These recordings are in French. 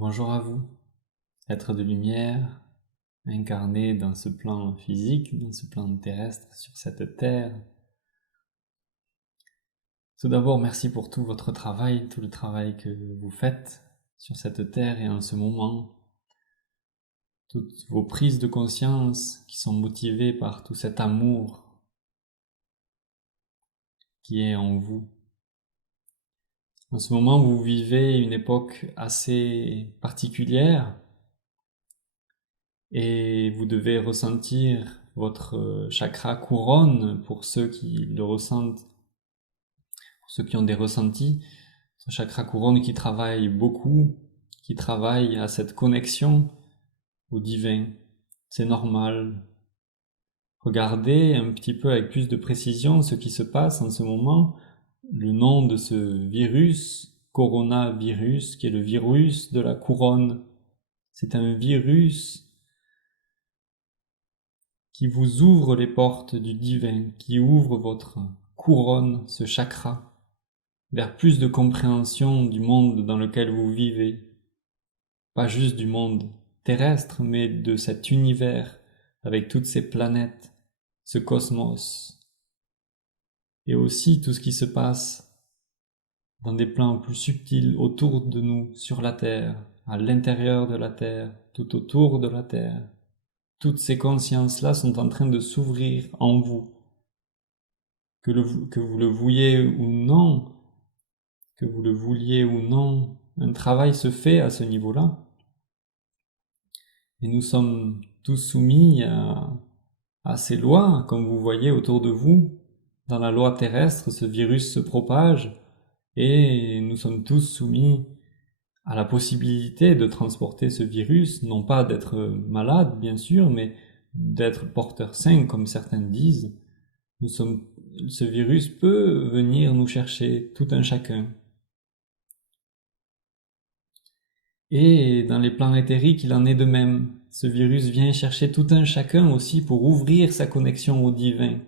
Bonjour à vous, êtres de lumière, incarnés dans ce plan physique, dans ce plan terrestre, sur cette terre. Tout d'abord, merci pour tout votre travail, tout le travail que vous faites sur cette terre et en ce moment. Toutes vos prises de conscience qui sont motivées par tout cet amour qui est en vous. En ce moment, vous vivez une époque assez particulière et vous devez ressentir votre chakra couronne pour ceux qui le ressentent, pour ceux qui ont des ressentis, ce chakra couronne qui travaille beaucoup, qui travaille à cette connexion au divin. C'est normal. Regardez un petit peu avec plus de précision ce qui se passe en ce moment. Le nom de ce virus, coronavirus, qui est le virus de la couronne. C'est un virus qui vous ouvre les portes du divin, qui ouvre votre couronne, ce chakra, vers plus de compréhension du monde dans lequel vous vivez. Pas juste du monde terrestre, mais de cet univers avec toutes ces planètes, ce cosmos, et aussi tout ce qui se passe dans des plans plus subtils autour de nous, sur la Terre, à l'intérieur de la Terre, tout autour de la Terre. Toutes ces consciences-là sont en train de s'ouvrir en vous. Que vous le vouliez ou non, que vous le vouliez ou non, un travail se fait à ce niveau-là. Et nous sommes tous soumis à ces lois, comme vous voyez autour de vous. Dans la loi terrestre, ce virus se propage et nous sommes tous soumis à la possibilité de transporter ce virus, non pas d'être malade, bien sûr, mais d'être porteur sain, comme certains disent. Ce virus peut venir nous chercher, tout un chacun. Et dans les plans éthériques, il en est de même. Ce virus vient chercher tout un chacun aussi pour ouvrir sa connexion au divin,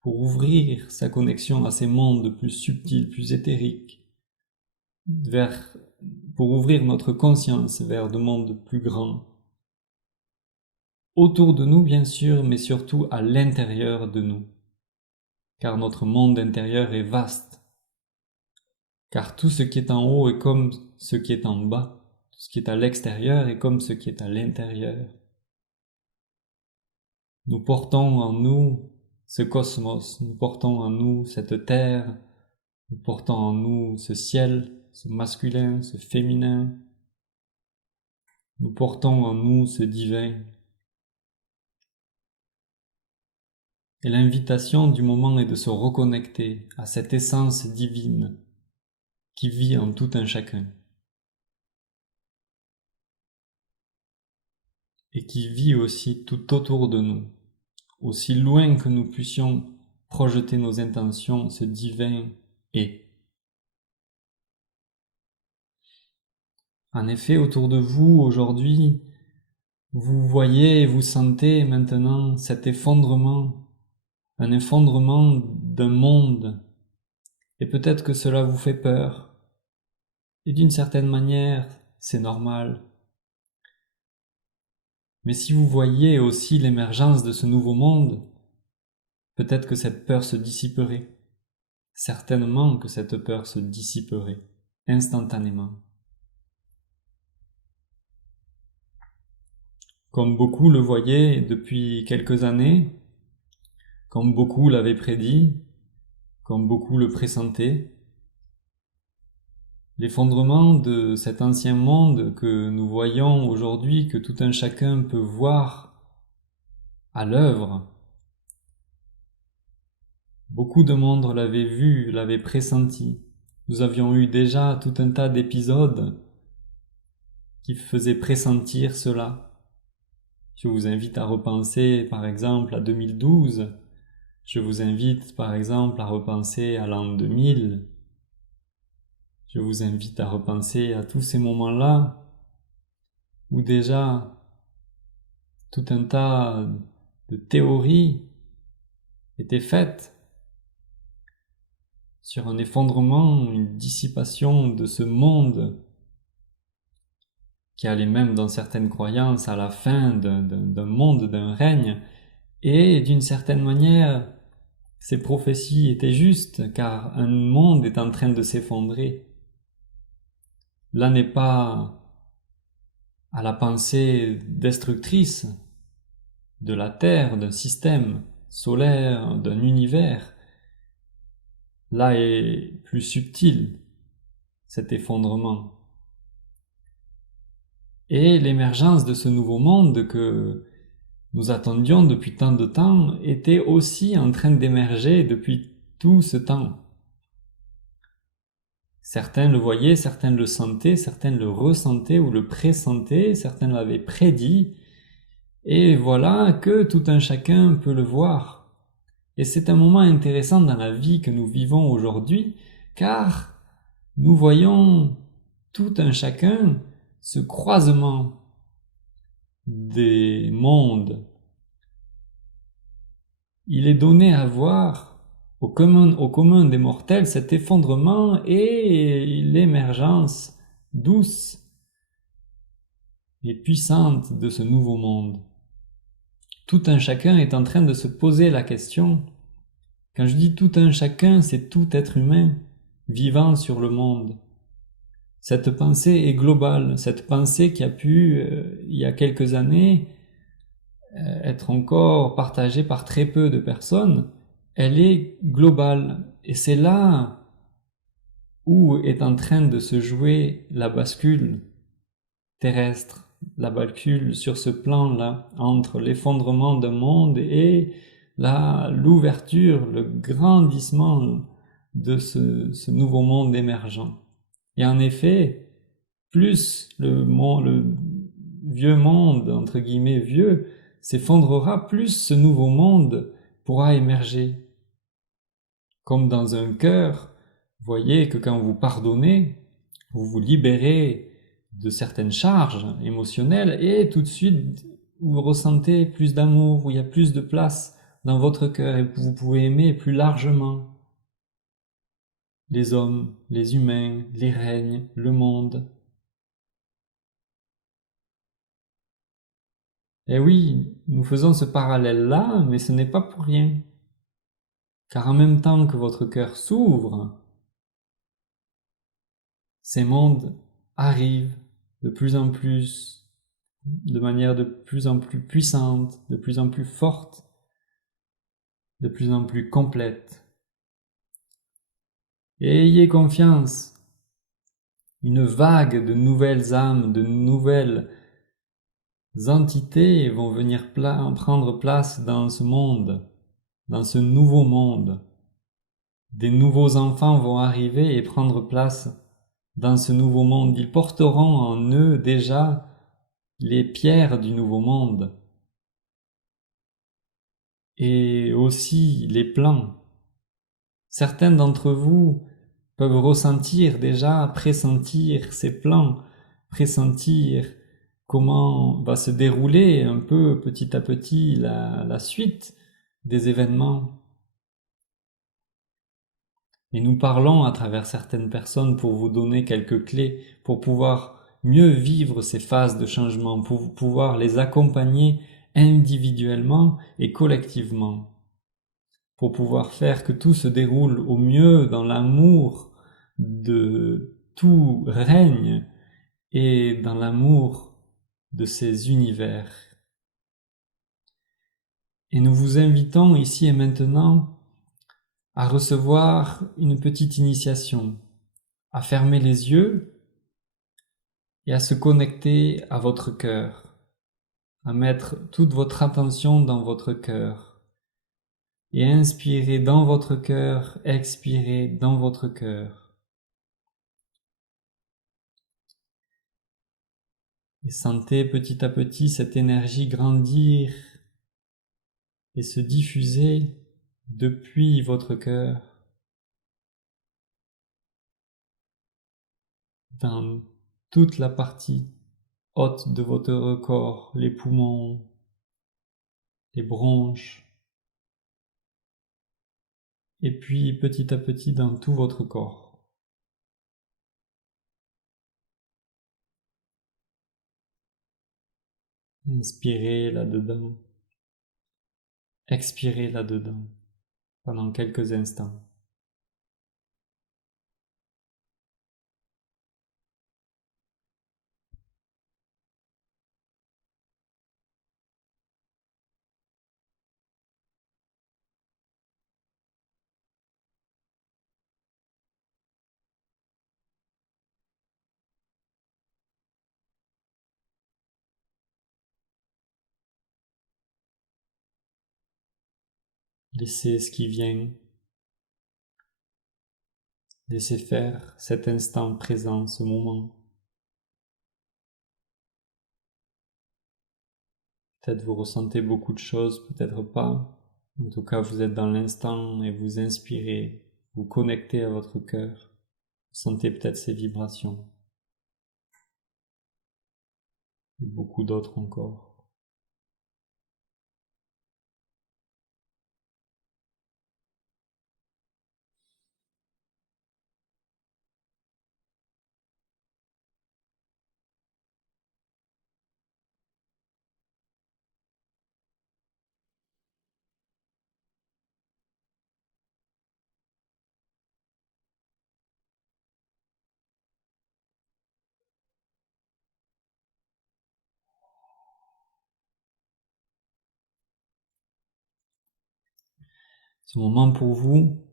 pour ouvrir sa connexion à ces mondes plus subtils, plus éthériques, vers, pour ouvrir notre conscience vers de mondes plus grands. Autour de nous, bien sûr, mais surtout à l'intérieur de nous. Car notre monde intérieur est vaste. Car tout ce qui est en haut est comme ce qui est en bas. Tout ce qui est à l'extérieur est comme ce qui est à l'intérieur. Nous portons en nous ce cosmos, nous portons en nous cette terre, nous portons en nous ce ciel, ce masculin, ce féminin. Nous portons en nous ce divin. Et l'invitation du moment est de se reconnecter à cette essence divine qui vit en tout un chacun. Et qui vit aussi tout autour de nous. Aussi loin que nous puissions projeter nos intentions, ce divin est. En effet, autour de vous, aujourd'hui, vous voyez et vous sentez maintenant cet effondrement, un effondrement d'un monde. Et peut-être que cela vous fait peur. Et d'une certaine manière, c'est normal. Mais si vous voyez aussi l'émergence de ce nouveau monde, peut-être que cette peur se dissiperait. Certainement que cette peur se dissiperait, instantanément. Comme beaucoup le voyaient depuis quelques années, comme beaucoup l'avaient prédit, comme beaucoup le pressentaient, l'effondrement de cet ancien monde que nous voyons aujourd'hui, que tout un chacun peut voir à l'œuvre, beaucoup de monde l'avait vu, l'avait pressenti. Nous avions eu déjà tout un tas d'épisodes qui faisaient pressentir cela. Je vous invite à repenser par exemple à 2012, je vous invite par exemple à repenser à l'an 2000, je vous invite à repenser à tous ces moments-là où déjà tout un tas de théories étaient faites sur un effondrement, une dissipation de ce monde qui allait même dans certaines croyances à la fin d'un monde, d'un règne, et d'une certaine manière, ces prophéties étaient justes, car un monde est en train de s'effondrer. Là n'est pas à la pensée destructrice de la Terre, d'un système solaire, d'un univers. Là est plus subtil cet effondrement. Et l'émergence de ce nouveau monde que nous attendions depuis tant de temps était aussi en train d'émerger depuis tout ce temps. Certains le voyaient, certains le sentaient, certains le ressentaient ou le pressentaient, certains l'avaient prédit, et voilà que tout un chacun peut le voir. Et c'est un moment intéressant dans la vie que nous vivons aujourd'hui, car nous voyons tout un chacun ce croisement des mondes. Il est donné à voir au commun des mortels cet effondrement et l'émergence douce et puissante de ce nouveau monde. Tout un chacun est en train de se poser la question. Quand je dis tout un chacun, c'est tout être humain vivant sur le monde. Cette pensée est globale, cette pensée qui a pu, il y a quelques années, être encore partagée par très peu de personnes, elle est globale. Et c'est là où est en train de se jouer la bascule terrestre, la bascule sur ce plan-là, entre l'effondrement d'un monde et l'ouverture, le grandissement de ce nouveau monde émergent. Et en effet, plus le vieux monde, entre guillemets vieux, s'effondrera, plus ce nouveau monde pourra émerger. Comme dans un cœur, vous voyez que quand vous pardonnez, vous vous libérez de certaines charges émotionnelles et tout de suite vous ressentez plus d'amour, où il y a plus de place dans votre cœur et vous pouvez aimer plus largement les hommes, les humains, les règnes, le monde. Et oui, nous faisons ce parallèle-là, mais ce n'est pas pour rien. Car en même temps que votre cœur s'ouvre, ces mondes arrivent de plus en plus, de manière de plus en plus puissante, de plus en plus forte, de plus en plus complète. Et ayez confiance, une vague de nouvelles âmes, de nouvelles entités vont venir prendre place dans ce monde, dans ce nouveau monde. Des nouveaux enfants vont arriver et prendre place dans ce nouveau monde. Ils porteront en eux déjà les pierres du nouveau monde et aussi les plans. Certains d'entre vous peuvent ressentir déjà, pressentir ces plans, pressentir comment va se dérouler un peu petit à petit la suite des événements. Et nous parlons à travers certaines personnes pour vous donner quelques clés pour pouvoir mieux vivre ces phases de changement, pour pouvoir les accompagner individuellement et collectivement, pour pouvoir faire que tout se déroule au mieux dans l'amour de tout règne et dans l'amour de ces univers. Et nous vous invitons ici et maintenant à recevoir une petite initiation, à fermer les yeux et à se connecter à votre cœur, à mettre toute votre attention dans votre cœur et inspirer dans votre cœur, expirer dans votre cœur. Et sentez petit à petit cette énergie grandir et se diffuser depuis votre cœur dans toute la partie haute de votre corps, les poumons, les bronches, et puis petit à petit dans tout votre corps. Inspirez là-dedans. Expirez là-dedans pendant quelques instants. Laissez ce qui vient, laissez faire cet instant présent, ce moment. Peut-être vous ressentez beaucoup de choses, peut-être pas. En tout cas, vous êtes dans l'instant et vous inspirez, vous connectez à votre cœur. Vous sentez peut-être ces vibrations. Et beaucoup d'autres encore. Ce moment pour vous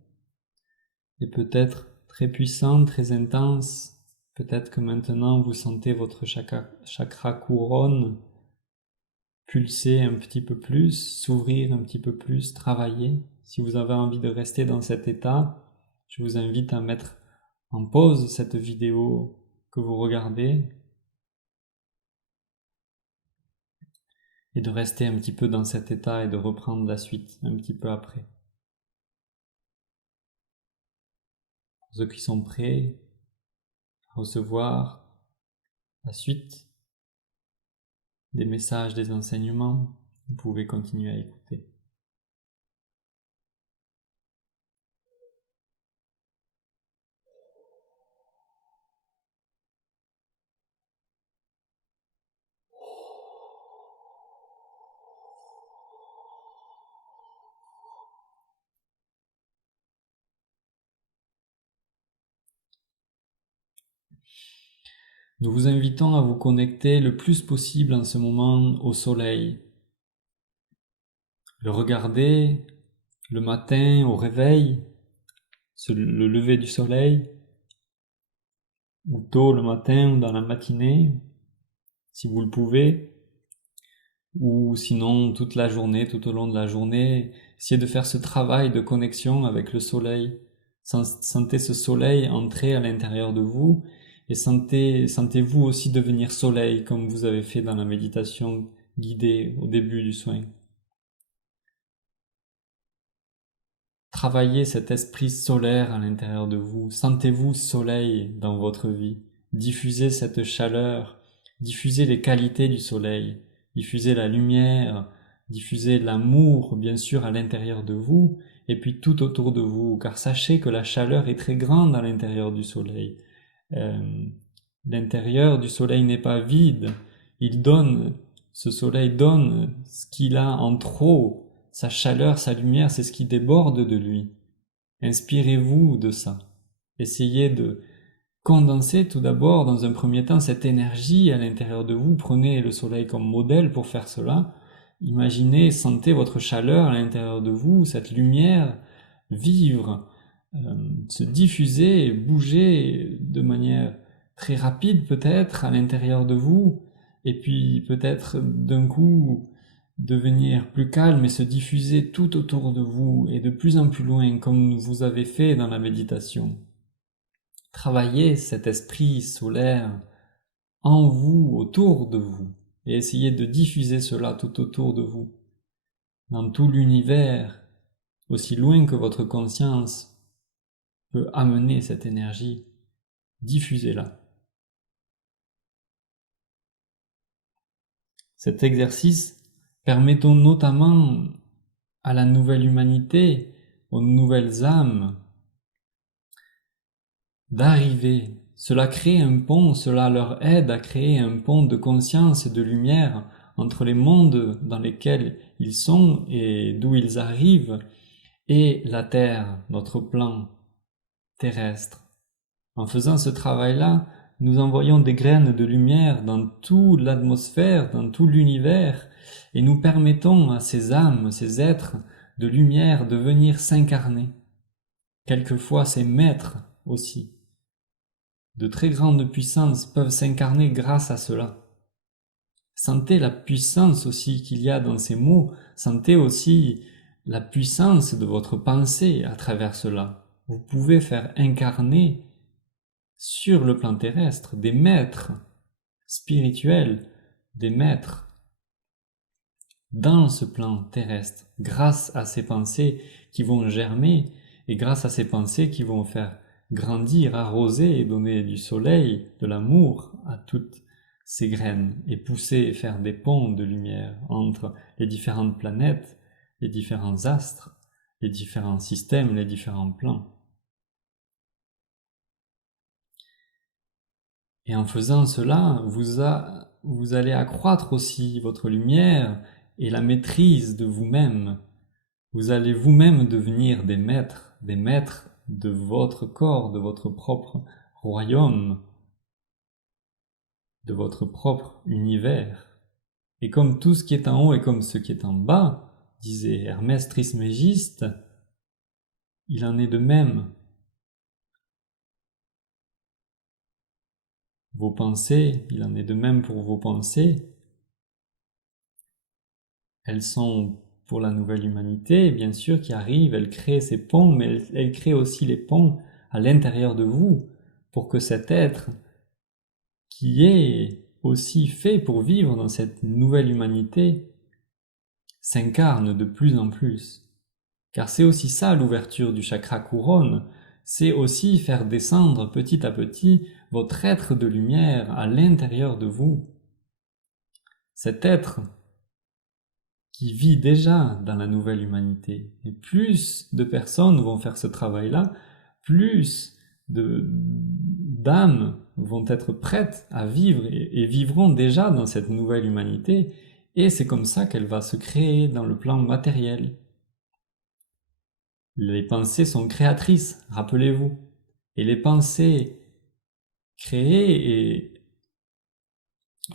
est peut-être très puissant, très intense. Peut-être que maintenant vous sentez votre chakra couronne pulser un petit peu plus, s'ouvrir un petit peu plus, travailler. Si vous avez envie de rester dans cet état, je vous invite à mettre en pause cette vidéo que vous regardez et de rester un petit peu dans cet état et de reprendre la suite un petit peu après. Pour ceux qui sont prêts à recevoir la suite des messages, des enseignements, vous pouvez continuer à écouter. Nous vous invitons à vous connecter le plus possible en ce moment au soleil. Le regarder le matin au réveil, le lever du soleil, ou tôt le matin ou dans la matinée, si vous le pouvez, ou sinon toute la journée, tout au long de la journée, essayez de faire ce travail de connexion avec le soleil. Sentez ce soleil entrer à l'intérieur de vous et sentez-vous aussi devenir soleil comme vous avez fait dans la méditation guidée au début du soin. Travaillez cet esprit solaire à l'intérieur de vous. Sentez-vous soleil dans votre vie. Diffusez cette chaleur. Diffusez les qualités du soleil. Diffusez la lumière. Diffusez l'amour, bien sûr, à l'intérieur de vous et puis tout autour de vous. Car sachez que la chaleur est très grande à l'intérieur du soleil. L'intérieur du soleil n'est pas vide. Il donne, ce soleil donne ce qu'il a en trop. Sa chaleur, sa lumière, c'est ce qui déborde de lui. Inspirez-vous de ça. Essayez de condenser tout d'abord, dans un premier temps, cette énergie à l'intérieur de vous. Prenez le soleil comme modèle pour faire cela. Imaginez, sentez votre chaleur à l'intérieur de vous, cette lumière vivre, se diffuser, bouger de manière très rapide peut-être à l'intérieur de vous, et puis peut-être d'un coup devenir plus calme et se diffuser tout autour de vous et de plus en plus loin comme vous avez fait dans la méditation. Travaillez cet esprit solaire en vous, autour de vous, et essayez de diffuser cela tout autour de vous, dans tout l'univers, aussi loin que votre conscience peut amener cette énergie, diffusez-la. Cet exercice permet notamment à la nouvelle humanité, aux nouvelles âmes, d'arriver. Cela crée un pont, cela leur aide à créer un pont de conscience et de lumière entre les mondes dans lesquels ils sont et d'où ils arrivent, et la Terre, notre plan terrestre. En faisant ce travail-là, nous envoyons des graines de lumière dans toute l'atmosphère, dans tout l'univers, et nous permettons à ces âmes, ces êtres de lumière de venir s'incarner. Quelquefois ces maîtres aussi, de très grandes puissances, peuvent s'incarner grâce à cela. Sentez la puissance aussi qu'il y a dans ces mots, sentez aussi la puissance de votre pensée à travers cela. Vous pouvez faire incarner sur le plan terrestre des maîtres spirituels, des maîtres dans ce plan terrestre, grâce à ces pensées qui vont germer et grâce à ces pensées qui vont faire grandir, arroser et donner du soleil, de l'amour à toutes ces graines et pousser et faire des ponts de lumière entre les différentes planètes, les différents astres, les différents systèmes, les différents plans. Et en faisant cela, vous allez accroître aussi votre lumière et la maîtrise de vous-même. Vous allez vous-même devenir des maîtres de votre corps, de votre propre royaume, de votre propre univers. Et comme tout ce qui est en haut est comme ce qui est en bas, disait Hermès Trismégiste, il en est de même. Vos pensées, il en est de même pour vos pensées. Elles sont pour la nouvelle humanité, bien sûr, qui arrive, elle crée ces ponts, mais elle crée aussi les ponts à l'intérieur de vous, pour que cet être qui est aussi fait pour vivre dans cette nouvelle humanité s'incarne de plus en plus. Car c'est aussi ça l'ouverture du chakra couronne, c'est aussi faire descendre petit à petit votre être de lumière à l'intérieur de vous. Cet être qui vit déjà dans la nouvelle humanité. Et plus de personnes vont faire ce travail-là, plus d'âmes vont être prêtes à vivre et vivront déjà dans cette nouvelle humanité. Et c'est comme ça qu'elle va se créer dans le plan matériel. Les pensées sont créatrices, rappelez-vous. Et les pensées créées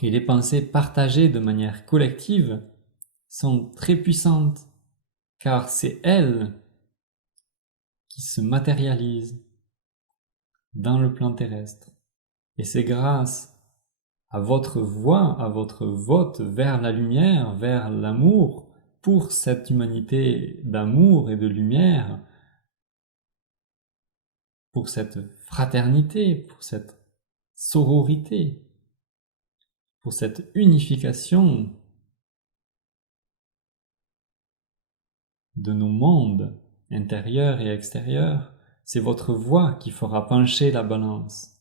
et les pensées partagées de manière collective sont très puissantes, car c'est elles qui se matérialisent dans le plan terrestre. Et c'est grâce à votre voix, à votre vote vers la lumière, vers l'amour, pour cette humanité d'amour et de lumière, pour cette fraternité, pour cette sororité, pour cette unification de nos mondes intérieurs et extérieurs, c'est votre voix qui fera pencher la balance.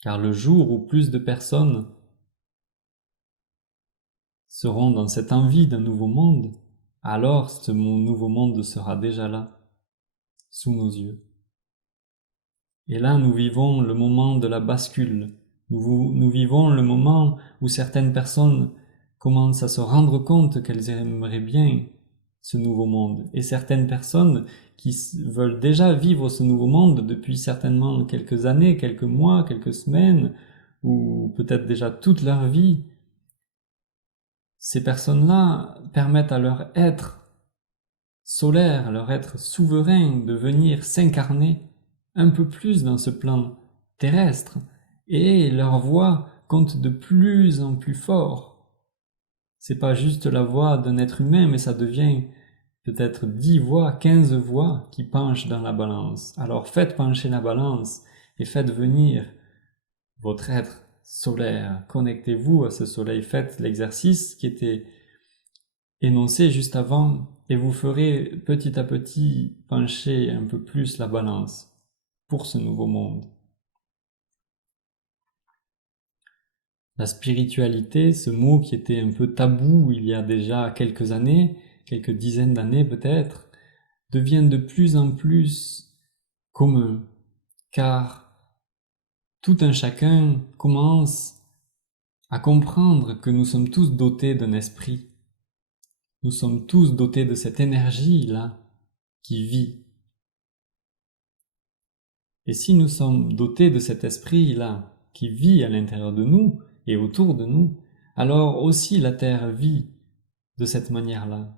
Car le jour où plus de personnes seront dans cette envie d'un nouveau monde, alors ce nouveau monde sera déjà là, sous nos yeux. Et là, nous vivons le moment de la bascule. Nous vivons le moment où certaines personnes commencent à se rendre compte qu'elles aimeraient bien ce nouveau monde. Et certaines personnes qui veulent déjà vivre ce nouveau monde depuis certainement quelques années, quelques mois, quelques semaines, ou peut-être déjà toute leur vie, ces personnes-là permettent à leur être solaire, à leur être souverain de venir s'incarner un peu plus dans ce plan terrestre, et leur voix compte de plus en plus fort. C'est pas juste la voix d'un être humain, mais ça devient peut-être 10 voix, 15 voix qui penchent dans la balance. Alors faites pencher la balance et faites venir votre être solaire. Connectez-vous à ce soleil, faites l'exercice qui était énoncé juste avant et vous ferez petit à petit pencher un peu plus la balance pour ce nouveau monde. La spiritualité, ce mot qui était un peu tabou il y a déjà quelques années, quelques dizaines d'années peut-être, devient de plus en plus commun, car tout un chacun commence à comprendre que nous sommes tous dotés d'un esprit. Nous sommes tous dotés de cette énergie-là qui vit. Et si nous sommes dotés de cet esprit-là qui vit à l'intérieur de nous et autour de nous, alors aussi la Terre vit de cette manière-là.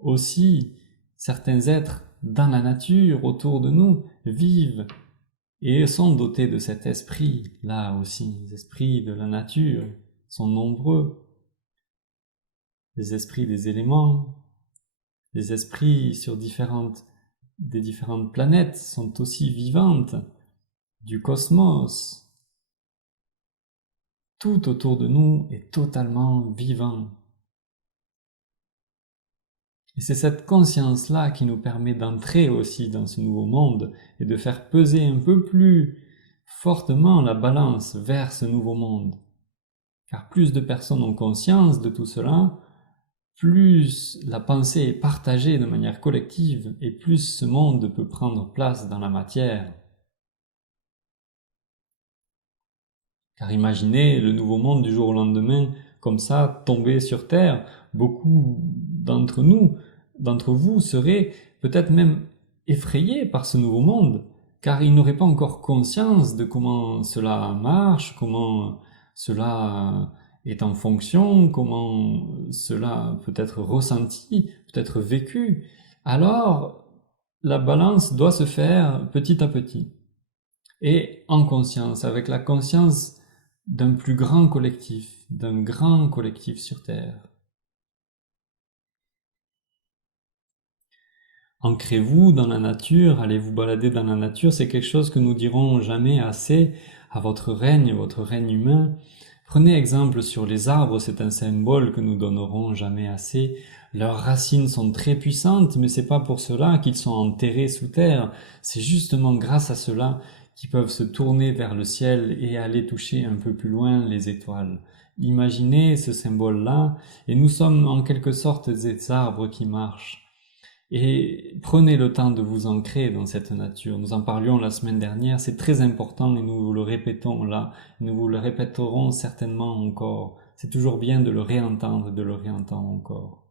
Aussi, certains êtres dans la nature autour de nous vivent et sont dotés de cet esprit-là aussi. Les esprits de la nature sont nombreux. Les esprits des éléments, les esprits sur des différentes planètes sont aussi vivantes, du cosmos. Tout autour de nous est totalement vivant. Et c'est cette conscience-là qui nous permet d'entrer aussi dans ce nouveau monde et de faire peser un peu plus fortement la balance vers ce nouveau monde. Car plus de personnes ont conscience de tout cela, plus la pensée est partagée de manière collective et plus ce monde peut prendre place dans la matière. Car imaginez le nouveau monde du jour au lendemain, comme ça, tomber sur Terre. Beaucoup d'entre vous seraient peut-être même effrayés par ce nouveau monde, car ils n'auraient pas encore conscience de comment cela marche, comment cela est en fonction, comment cela peut être ressenti, peut être vécu. Alors, la balance doit se faire petit à petit et en conscience, avec la conscience d'un plus grand collectif, d'un grand collectif sur Terre. Ancrez-vous dans la nature, allez vous balader dans la nature, c'est quelque chose que nous dirons jamais assez à votre règne humain. Prenez exemple sur les arbres, c'est un symbole que nous donnerons jamais assez. Leurs racines sont très puissantes, mais c'est pas pour cela qu'ils sont enterrés sous terre. C'est justement grâce à cela qu'ils peuvent se tourner vers le ciel et aller toucher un peu plus loin les étoiles. Imaginez ce symbole-là, et nous sommes en quelque sorte des arbres qui marchent. Et prenez le temps de vous ancrer dans cette nature. Nous en parlions la semaine dernière, c'est très important et nous le répétons là, nous vous le répéterons certainement encore. C'est toujours bien de le réentendre et de le réentendre encore.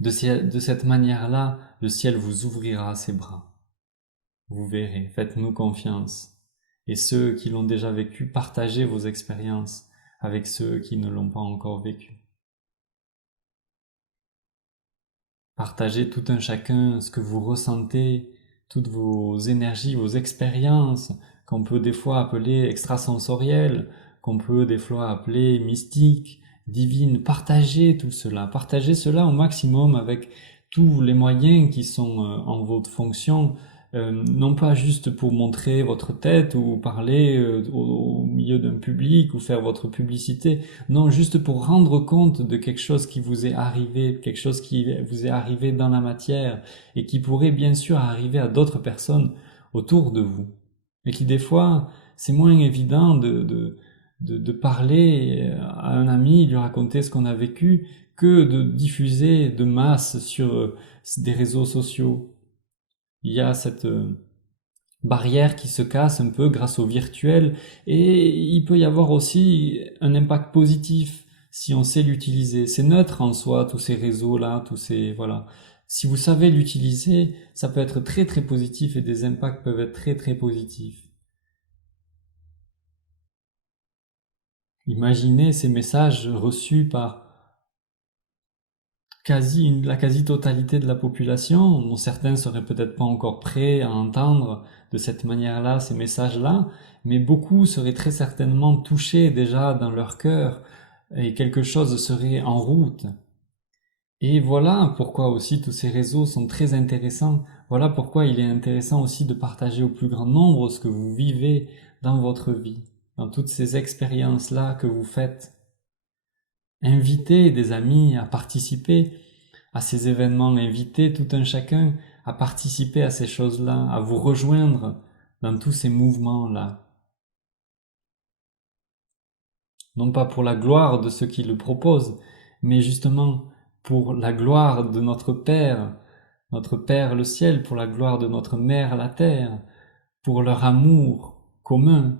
De cette manière-là, le ciel vous ouvrira ses bras. Vous verrez, faites-nous confiance. Et ceux qui l'ont déjà vécu, partagez vos expériences avec ceux qui ne l'ont pas encore vécu. Partagez tout un chacun ce que vous ressentez, toutes vos énergies, vos expériences, qu'on peut des fois appeler extrasensorielles, qu'on peut des fois appeler mystiques, divines. Partagez tout cela, partagez cela au maximum avec tous les moyens qui sont en votre fonction, non pas juste pour montrer votre tête ou parler au milieu d'un public ou faire votre publicité, non, juste pour rendre compte de quelque chose qui vous est arrivé, quelque chose qui vous est arrivé dans la matière et qui pourrait bien sûr arriver à d'autres personnes autour de vous. Et qui des fois, c'est moins évident de parler à un ami, lui raconter ce qu'on a vécu, que de diffuser de masse sur des réseaux sociaux. Il y a cette barrière qui se casse un peu grâce au virtuel et il peut y avoir aussi un impact positif si on sait l'utiliser. C'est neutre en soi, tous ces réseaux-là, voilà. Si vous savez l'utiliser, ça peut être très très positif et des impacts peuvent être très très positifs. Imaginez ces messages reçus par la quasi-totalité de la population, dont certains seraient peut-être pas encore prêts à entendre de cette manière-là ces messages-là, mais beaucoup seraient très certainement touchés déjà dans leur cœur et quelque chose serait en route. Et voilà pourquoi aussi tous ces réseaux sont très intéressants. Voilà pourquoi il est intéressant aussi de partager au plus grand nombre ce que vous vivez dans votre vie, dans toutes ces expériences-là que vous faites. Invitez des amis à participer à ces événements, invitez tout un chacun à participer à ces choses-là, à vous rejoindre dans tous ces mouvements-là. Non pas pour la gloire de ceux qui le proposent, mais justement pour la gloire de notre Père le ciel, pour la gloire de notre Mère la terre, pour leur amour, commun,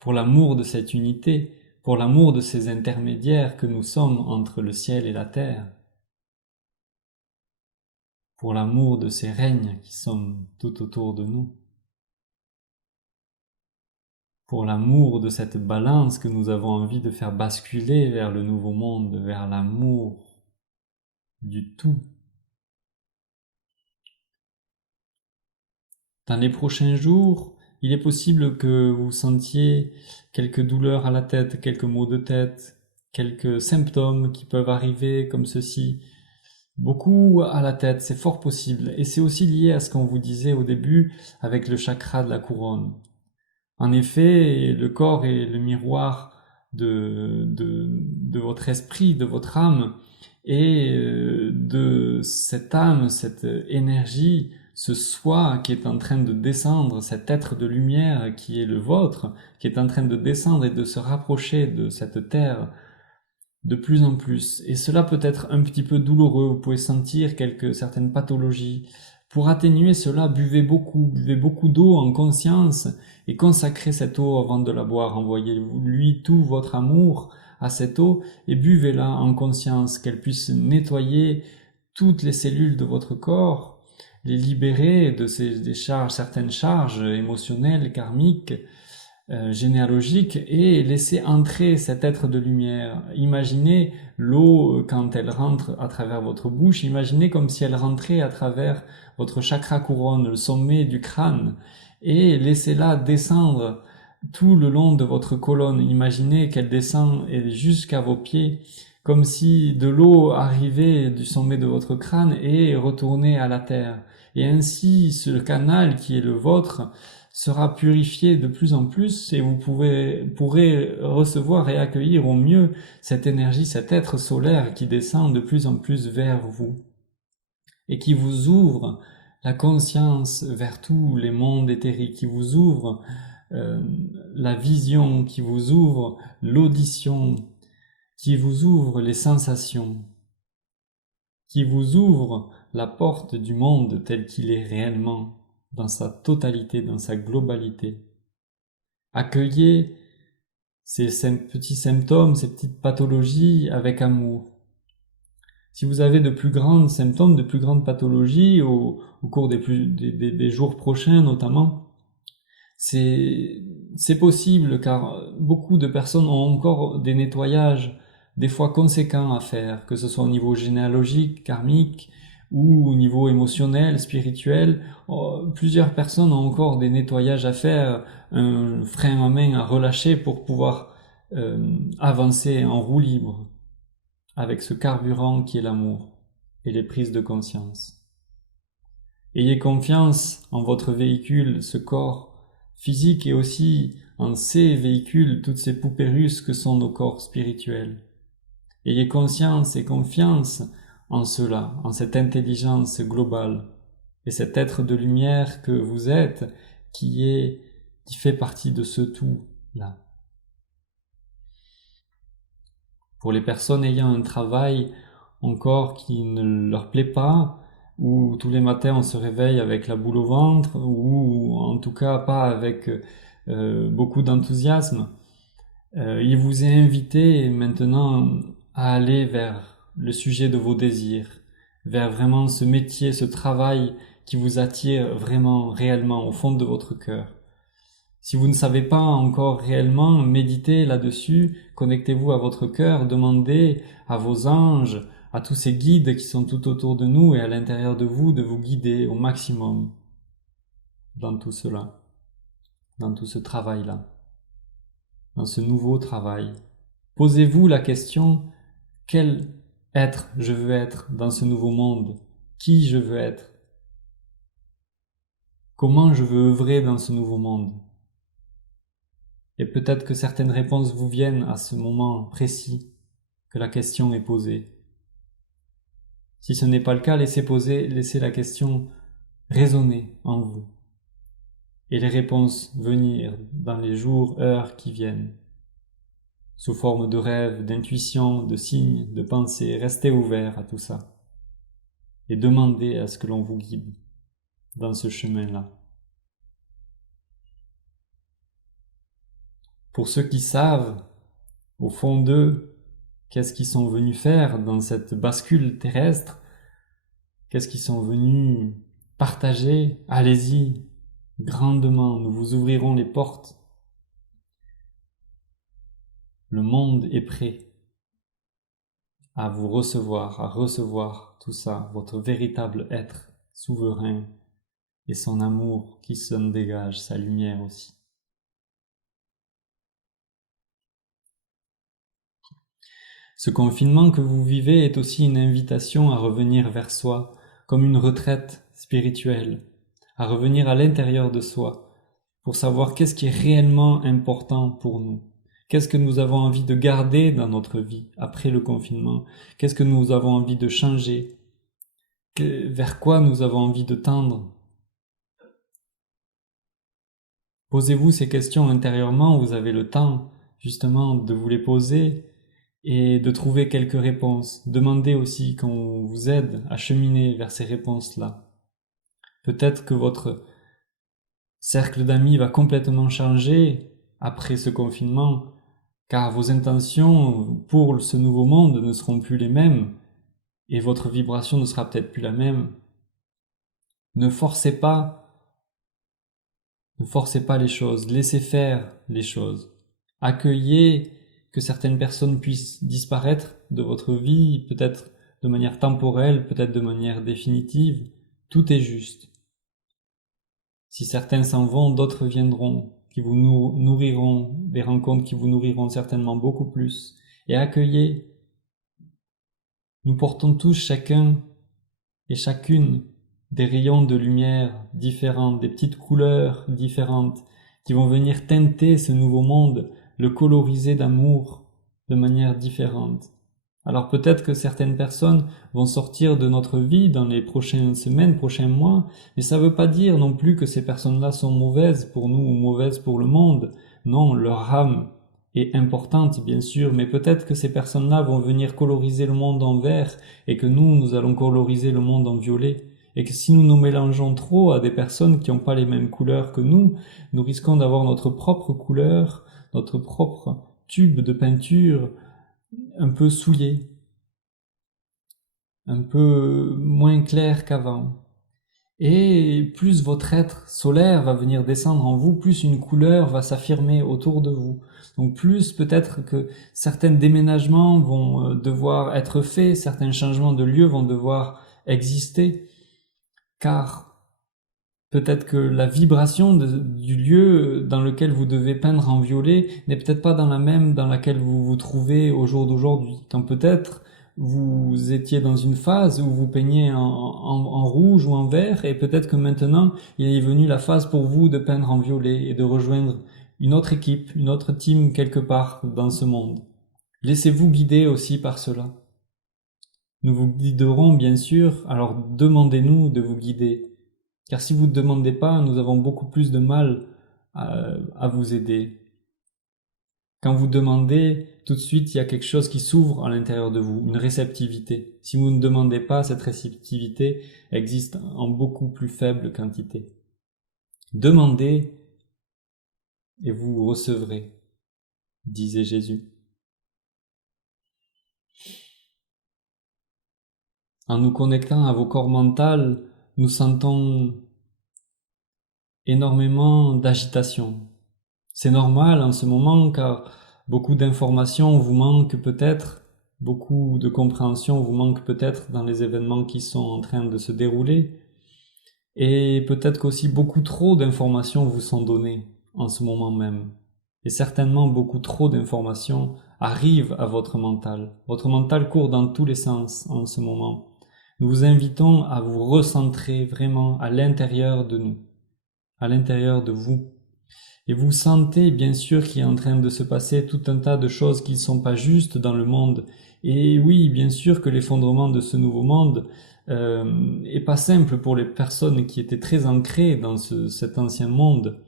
pour l'amour de cette unité, pour l'amour de ces intermédiaires que nous sommes entre le ciel et la terre, pour l'amour de ces règnes qui sont tout autour de nous, pour l'amour de cette balance que nous avons envie de faire basculer vers le nouveau monde, vers l'amour du tout. Dans les prochains jours, il est possible que vous sentiez quelques douleurs à la tête, quelques maux de tête, quelques symptômes qui peuvent arriver comme ceci. Beaucoup à la tête, c'est fort possible. Et c'est aussi lié à ce qu'on vous disait au début avec le chakra de la couronne. En effet, le corps est le miroir de votre esprit, de votre âme, et de cette âme, cette énergie, ce soi qui est en train de descendre, cet être de lumière qui est le vôtre, qui est en train de descendre et de se rapprocher de cette terre de plus en plus. Et cela peut être un petit peu douloureux, vous pouvez sentir certaines pathologies. Pour atténuer cela, buvez beaucoup d'eau en conscience et consacrez cette eau avant de la boire. Envoyez-lui tout votre amour à cette eau et buvez-la en conscience, qu'elle puisse nettoyer toutes les cellules de votre corps, les libérer de certaines charges émotionnelles, karmiques, généalogique et laissez entrer cet être de lumière. Imaginez l'eau quand elle rentre à travers votre bouche, imaginez comme si elle rentrait à travers votre chakra couronne, le sommet du crâne, et laissez-la descendre tout le long de votre colonne. Imaginez qu'elle descend jusqu'à vos pieds, comme si de l'eau arrivait du sommet de votre crâne et retournait à la terre. Et ainsi, ce canal qui est le vôtre sera purifié de plus en plus et vous pourrez recevoir et accueillir au mieux cette énergie, cet être solaire qui descend de plus en plus vers vous et qui vous ouvre la conscience vers tous les mondes éthériques, qui vous ouvre la vision, qui vous ouvre l'audition, qui vous ouvre les sensations, qui vous ouvre la porte du monde tel qu'il est réellement, dans sa totalité, dans sa globalité. Accueillez ces petits symptômes, ces petites pathologies avec amour. Si vous avez de plus grands symptômes, de plus grandes pathologies au cours des jours prochains notamment, c'est possible car beaucoup de personnes ont encore des nettoyages des fois conséquents à faire, que ce soit au niveau généalogique, karmique ou au niveau émotionnel, spirituel. Plusieurs personnes ont encore des nettoyages à faire, un frein à main à relâcher pour pouvoir avancer en roue libre avec ce carburant qui est l'amour et les prises de conscience. Ayez confiance en votre véhicule, ce corps physique, et aussi en ces véhicules, toutes ces poupées russes que sont nos corps spirituels. Ayez conscience et confiance en cela, en cette intelligence globale, et cet être de lumière que vous êtes, qui fait partie de ce tout-là. Pour les personnes ayant un travail encore qui ne leur plaît pas, où tous les matins on se réveille avec la boule au ventre, ou en tout cas pas avec beaucoup d'enthousiasme, il vous est invité maintenant à aller vers le sujet de vos désirs, vers vraiment ce métier, ce travail qui vous attire vraiment, réellement, au fond de votre cœur. Si vous ne savez pas encore réellement, méditez là-dessus, connectez-vous à votre cœur, demandez à vos anges, à tous ces guides qui sont tout autour de nous et à l'intérieur de vous, de vous guider au maximum dans tout cela, dans tout ce travail-là, dans ce nouveau travail. Posez-vous la question, quel être je veux être dans ce nouveau monde? Qui je veux être? Comment je veux œuvrer dans ce nouveau monde? Et peut-être que certaines réponses vous viennent à ce moment précis que la question est posée. Si ce n'est pas le cas, laissez la question résonner en vous et les réponses venir dans les jours, heures qui viennent. Sous forme de rêves, d'intuitions, de signes, de pensées, restez ouverts à tout ça et demandez à ce que l'on vous guide dans ce chemin-là. pour ceux qui savent, au fond d'eux, qu'est-ce qu'ils sont venus faire dans cette bascule terrestre, qu'est-ce qu'ils sont venus partager, allez-y, grandement, nous vous ouvrirons les portes. Le monde est prêt à vous recevoir, à recevoir tout ça, votre véritable être souverain et son amour qui s'en dégage, sa lumière aussi. Ce confinement que vous vivez est aussi une invitation à revenir vers soi, comme une retraite spirituelle, à revenir à l'intérieur de soi, pour savoir qu'est-ce qui est réellement important pour nous. Qu'est-ce que nous avons envie de garder dans notre vie après le confinement? Qu'est-ce que nous avons envie de changer? Vers quoi nous avons envie de tendre? Posez-vous ces questions intérieurement, vous avez le temps justement de vous les poser et de trouver quelques réponses. Demandez aussi qu'on vous aide à cheminer vers ces réponses-là. Peut-être que votre cercle d'amis va complètement changer après ce confinement, car vos intentions pour ce nouveau monde ne seront plus les mêmes et votre vibration ne sera peut-être plus la même. Ne forcez pas les choses, laissez faire les choses. Accueillez que certaines personnes puissent disparaître de votre vie, peut-être de manière temporelle, peut-être de manière définitive. Tout est juste. Si certains s'en vont, d'autres viendront, qui vous nourriront, des rencontres qui vous nourriront certainement beaucoup plus. Et accueillez. Nous portons tous chacun et chacune des rayons de lumière différents, des petites couleurs différentes qui vont venir teinter ce nouveau monde, le coloriser d'amour de manière différente. Alors peut-être que certaines personnes vont sortir de notre vie dans les prochaines semaines, prochains mois, mais ça ne veut pas dire non plus que ces personnes-là sont mauvaises pour nous ou mauvaises pour le monde. Non, leur âme est importante bien sûr, mais peut-être que ces personnes-là vont venir coloriser le monde en vert et que nous allons coloriser le monde en violet. Et que si nous nous mélangeons trop à des personnes qui n'ont pas les mêmes couleurs que nous risquons d'avoir notre propre couleur, notre propre tube de peinture un peu souillé, un peu moins clair qu'avant. Et plus votre être solaire va venir descendre en vous, plus une couleur va s'affirmer autour de vous. Donc plus peut-être que certains déménagements vont devoir être faits, certains changements de lieu vont devoir exister, car peut-être que la vibration du lieu dans lequel vous devez peindre en violet n'est peut-être pas dans la même dans laquelle vous vous trouvez au jour d'aujourd'hui. Quand peut-être vous étiez dans une phase où vous peignez en rouge ou en vert, et peut-être que maintenant il est venu la phase pour vous de peindre en violet et de rejoindre une autre équipe, une autre team quelque part dans ce monde. Laissez-vous guider aussi par cela. Nous vous guiderons bien sûr, alors demandez-nous de vous guider. Car si vous ne demandez pas, nous avons beaucoup plus de mal à vous aider. Quand vous demandez, tout de suite, il y a quelque chose qui s'ouvre à l'intérieur de vous, une réceptivité. Si vous ne demandez pas, cette réceptivité existe en beaucoup plus faible quantité. Demandez et vous recevrez, disait Jésus. En nous connectant à vos corps mentaux, nous sentons énormément d'agitation. C'est normal en ce moment car beaucoup d'informations vous manquent peut-être, beaucoup de compréhension vous manque peut-être dans les événements qui sont en train de se dérouler, et peut-être qu'aussi beaucoup trop d'informations vous sont données en ce moment même. Et certainement beaucoup trop d'informations arrivent à votre mental. Votre mental court dans tous les sens en ce moment. Nous vous invitons à vous recentrer vraiment à l'intérieur de nous, à l'intérieur de vous. Et vous sentez bien sûr qu'il est en train de se passer tout un tas de choses qui ne sont pas justes dans le monde. Et oui, bien sûr que l'effondrement de ce nouveau monde est pas simple pour les personnes qui étaient très ancrées dans cet ancien monde.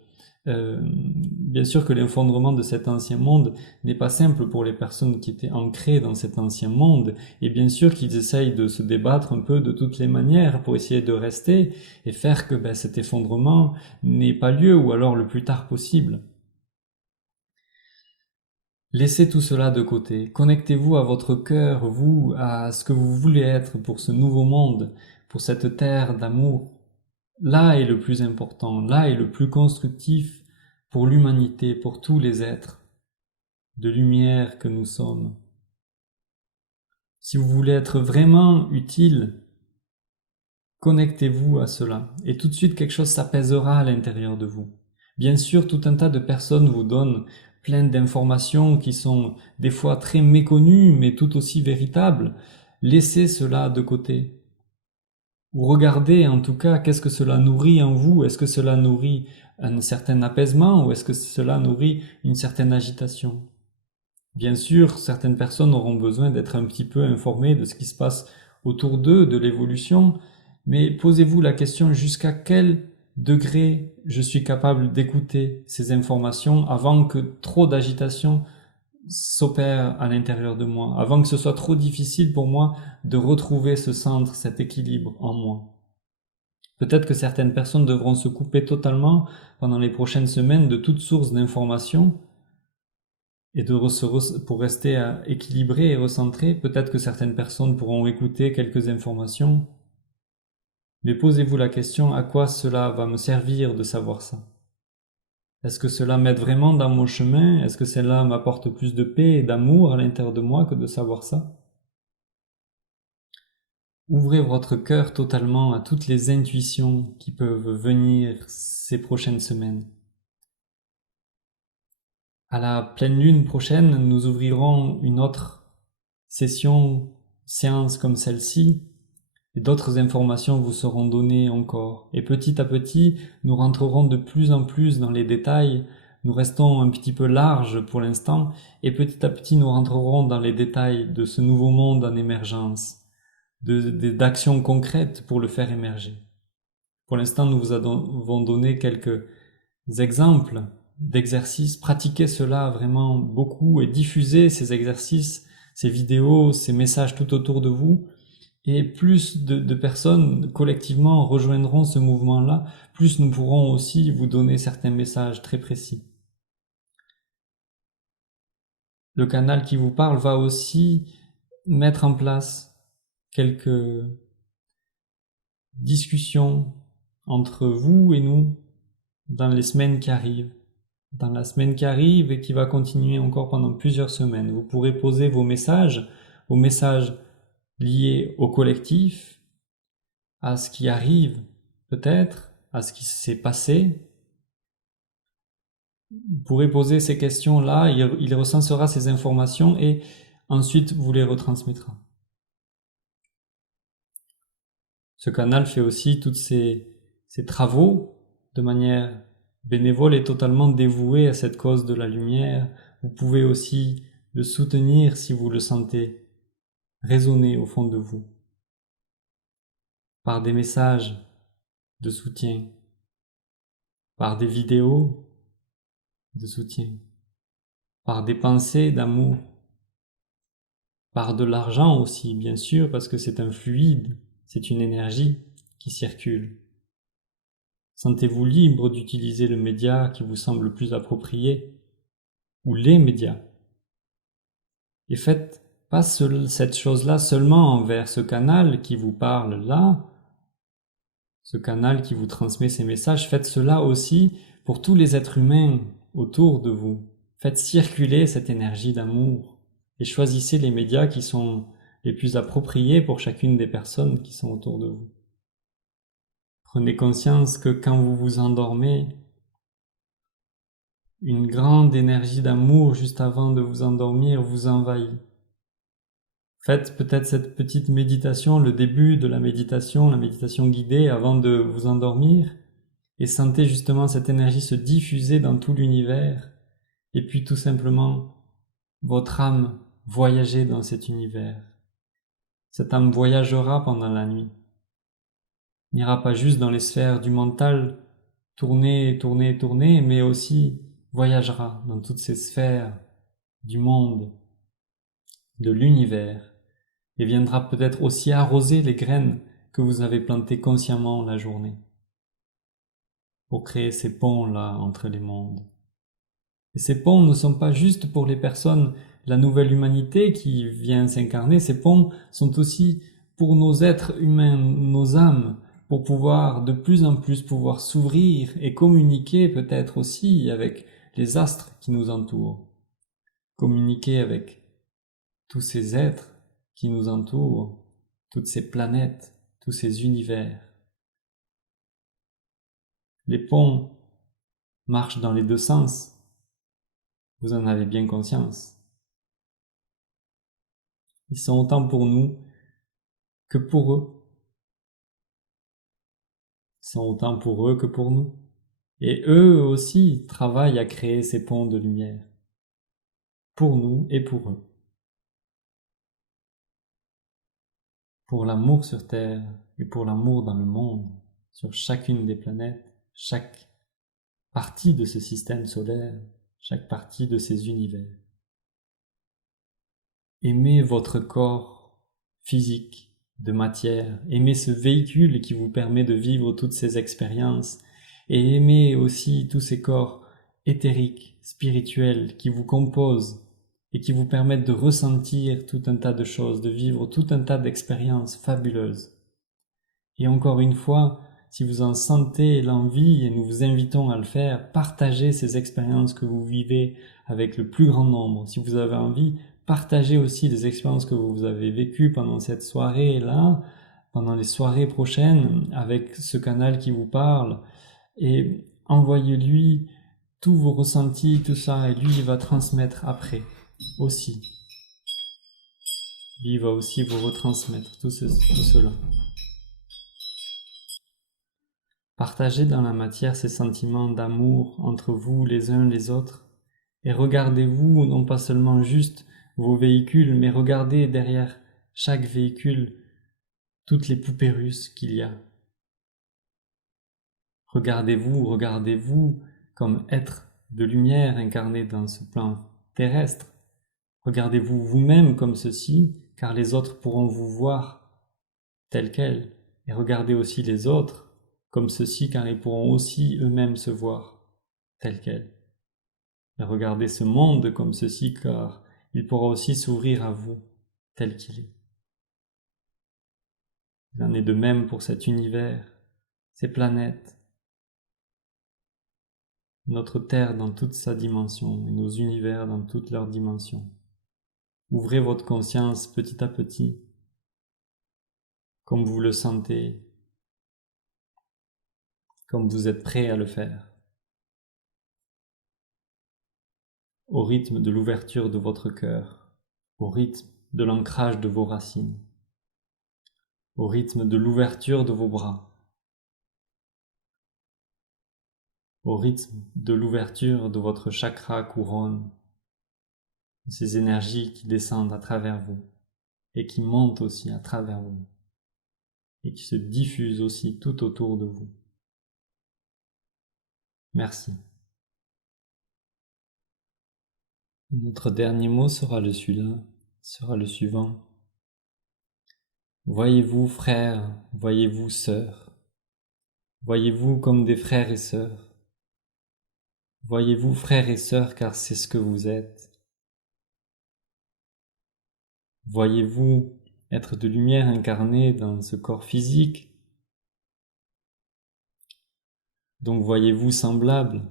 Bien sûr que l'effondrement de cet ancien monde n'est pas simple pour les personnes qui étaient ancrées dans cet ancien monde, et bien sûr qu'ils essayent de se débattre un peu de toutes les manières pour essayer de rester et faire que cet effondrement n'ait pas lieu, ou alors le plus tard possible. Laissez tout cela de côté. Connectez-vous à votre cœur, vous, à ce que vous voulez être pour ce nouveau monde, pour cette terre d'amour. Là est le plus important, là est le plus constructif pour l'humanité, pour tous les êtres de lumière que nous sommes. Si vous voulez être vraiment utile, connectez-vous à cela et tout de suite quelque chose s'apaisera à l'intérieur de vous. Bien sûr, tout un tas de personnes vous donnent plein d'informations qui sont des fois très méconnues mais tout aussi véritables. Laissez cela de côté. Ou regardez en tout cas qu'est-ce que cela nourrit en vous. Est-ce que cela nourrit un certain apaisement ou est-ce que cela nourrit une certaine agitation? Bien sûr, certaines personnes auront besoin d'être un petit peu informées de ce qui se passe autour d'eux, de l'évolution, mais posez-vous la question jusqu'à quel degré je suis capable d'écouter ces informations avant que trop d'agitation s'opère à l'intérieur de moi, avant que ce soit trop difficile pour moi de retrouver ce centre, cet équilibre en moi. Peut-être que certaines personnes devront se couper totalement pendant les prochaines semaines de toute source d'information et pour rester équilibré et recentré. Peut-être que certaines personnes pourront écouter quelques informations, mais posez-vous la question, à quoi cela va me servir de savoir ça? Est-ce que cela m'aide vraiment dans mon chemin? Est-ce que cela m'apporte plus de paix et d'amour à l'intérieur de moi que de savoir ça? Ouvrez votre cœur totalement à toutes les intuitions qui peuvent venir ces prochaines semaines. À la pleine lune prochaine, nous ouvrirons une autre séance comme celle-ci, et d'autres informations vous seront données encore. Et petit à petit, nous rentrerons de plus en plus dans les détails. Nous restons un petit peu larges pour l'instant, et petit à petit, nous rentrerons dans les détails de ce nouveau monde en émergence, d'actions concrètes pour le faire émerger. Pour l'instant, nous vous avons donné quelques exemples d'exercices. Pratiquez cela vraiment beaucoup et diffusez ces exercices, ces vidéos, ces messages tout autour de vous. Et plus de personnes collectivement rejoindront ce mouvement-là, plus nous pourrons aussi vous donner certains messages très précis. Le canal qui vous parle va aussi mettre en place quelques discussions entre vous et nous dans les semaines qui arrivent. Dans la semaine qui arrive et qui va continuer encore pendant plusieurs semaines. Vous pourrez poser vos messages liés au collectif, à ce qui arrive peut-être, à ce qui s'est passé. Vous pourrez poser ces questions-là, il recensera ces informations et ensuite vous les retransmettra. Ce canal fait aussi tous ces travaux de manière bénévole et totalement dévouée à cette cause de la lumière. Vous pouvez aussi le soutenir si vous le sentez résonner au fond de vous, par des messages de soutien, par des vidéos de soutien, par des pensées d'amour, par de l'argent aussi, bien sûr, parce que c'est un fluide, c'est une énergie qui circule. Sentez-vous libre d'utiliser le média qui vous semble le plus approprié, ou les médias. Et faites pas cette chose-là seulement envers ce canal qui vous parle là, ce canal qui vous transmet ces messages, faites cela aussi pour tous les êtres humains autour de vous. Faites circuler cette énergie d'amour et choisissez les médias qui sont les plus appropriés pour chacune des personnes qui sont autour de vous. Prenez conscience que quand vous vous endormez, une grande énergie d'amour juste avant de vous endormir vous envahit. Faites peut-être cette petite méditation, le début de la méditation guidée avant de vous endormir, et sentez justement cette énergie se diffuser dans tout l'univers, et puis tout simplement votre âme voyager dans cet univers. Cette âme voyagera pendant la nuit, n'ira pas juste dans les sphères du mental, tourner, tourner, tourner, mais aussi voyagera dans toutes ces sphères du monde, de l'univers, et viendra peut-être aussi arroser les graines que vous avez plantées consciemment la journée, pour créer ces ponts-là entre les mondes. Et ces ponts ne sont pas juste pour les personnes, la nouvelle humanité qui vient s'incarner, ces ponts sont aussi pour nos êtres humains, nos âmes, pour pouvoir de plus en plus pouvoir s'ouvrir et communiquer peut-être aussi avec les astres qui nous entourent, communiquer avec tous ces êtres qui nous entourent, toutes ces planètes, tous ces univers. Les ponts marchent dans les deux sens, vous en avez bien conscience. Ils sont autant pour nous que pour eux. Ils sont autant pour eux que pour nous. Et eux aussi travaillent à créer ces ponts de lumière, pour nous et pour eux. Pour l'amour sur Terre et pour l'amour dans le monde, sur chacune des planètes, chaque partie de ce système solaire, chaque partie de ces univers. Aimez votre corps physique, de matière, aimez ce véhicule qui vous permet de vivre toutes ces expériences, et aimez aussi tous ces corps éthériques, spirituels, qui vous composent et qui vous permettent de ressentir tout un tas de choses, de vivre tout un tas d'expériences fabuleuses. Et encore une fois, si vous en sentez l'envie, et nous vous invitons à le faire, partagez ces expériences que vous vivez avec le plus grand nombre. Si vous avez envie, partagez aussi les expériences que vous avez vécues pendant cette soirée-là, pendant les soirées prochaines, avec ce canal qui vous parle, et envoyez-lui tous vos ressentis, tout ça, et lui, il va transmettre après, aussi. Lui, il va aussi vous retransmettre tout cela. Partagez dans la matière ces sentiments d'amour entre vous les uns les autres, et regardez-vous non pas seulement juste vos véhicules, mais regardez derrière chaque véhicule toutes les poupées russes qu'il y a. Regardez-vous comme être de lumière incarné dans ce plan terrestre. Regardez-vous vous-même comme ceci, car les autres pourront vous voir tel quel, et regardez aussi les autres comme ceci, car ils pourront aussi eux-mêmes se voir tel quel. Et regardez ce monde comme ceci, car il pourra aussi s'ouvrir à vous tel qu'il est. Il en est de même pour cet univers, ces planètes, notre Terre dans toute sa dimension et nos univers dans toutes leurs dimensions. Ouvrez votre conscience petit à petit, comme vous le sentez, comme vous êtes prêt à le faire, au rythme de l'ouverture de votre cœur, au rythme de l'ancrage de vos racines, au rythme de l'ouverture de vos bras, au rythme de l'ouverture de votre chakra couronne, de ces énergies qui descendent à travers vous et qui montent aussi à travers vous et qui se diffusent aussi tout autour de vous. Merci. Notre dernier mot sera le suivant. Voyez-vous frères, voyez-vous sœurs, voyez-vous comme des frères et sœurs. Voyez-vous frères et sœurs car c'est ce que vous êtes. Voyez-vous être de lumière incarnée dans ce corps physique. Donc voyez-vous semblables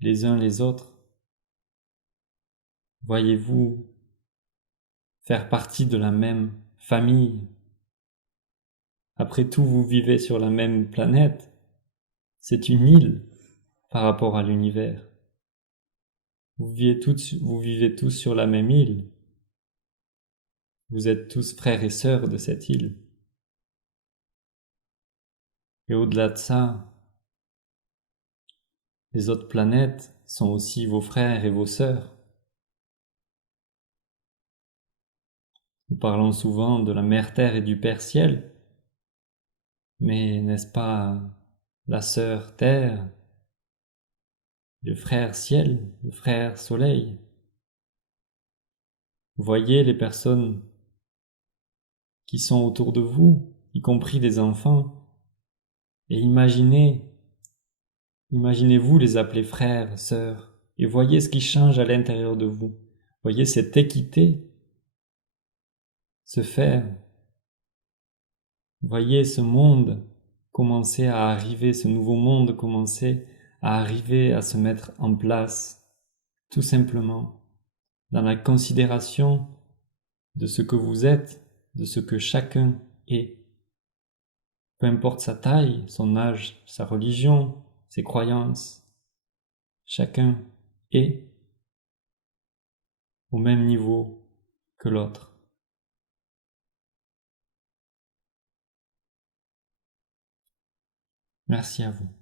les uns les autres. Voyez-vous faire partie de la même famille. Après tout, vous vivez sur la même planète. C'est une île par rapport à l'univers. Vous vivez tous sur la même île. Vous êtes tous frères et sœurs de cette île. Et au-delà de ça, les autres planètes sont aussi vos frères et vos sœurs. Nous parlons souvent de la mère Terre et du Père Ciel, mais n'est-ce pas la sœur Terre, le frère Ciel, le frère Soleil? Voyez les personnes qui sont autour de vous, y compris les enfants, et imaginez-vous les appeler frères, sœurs, et voyez ce qui change à l'intérieur de vous. Voyez cette équité se faire. Voyez ce monde commencer à arriver, ce nouveau monde commencer à arriver, à se mettre en place, tout simplement, dans la considération de ce que vous êtes, de ce que chacun est. Peu importe sa taille, son âge, sa religion, ses croyances, chacun est au même niveau que l'autre. Merci à vous.